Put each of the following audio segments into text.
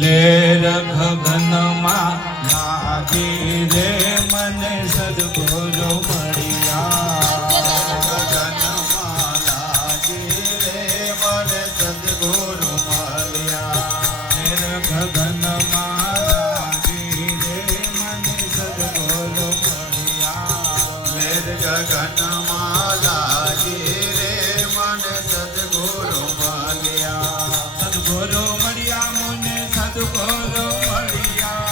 લેર ગગનમાં લાગી રે મને સદગુરુ મળ્યા ગગનમાં લાગી રે મને સદગુરુ મળ્યા લેર ગગનમાં લાગી રે મને સદગુરુ મળ્યા લેર ગગનમાં લાગી રે મને સદગુરુ મળ્યા સદગુરુ મળ્યા મને સદગુરુ મળ્યા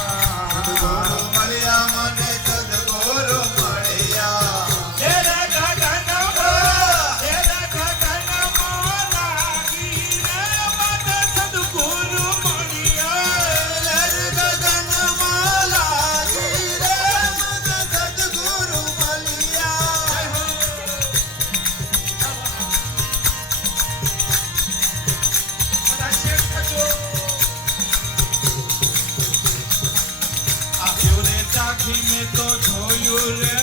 સદગુરુ મળ્યા મને સદગુરુ મળ્યા લેર ગગનમાં લાગી રે મને સદગુરુ મળ્યા લેર ગગનમાં લાગી રે મને સદગુરુ મળ્યા મેં તો જોયું રે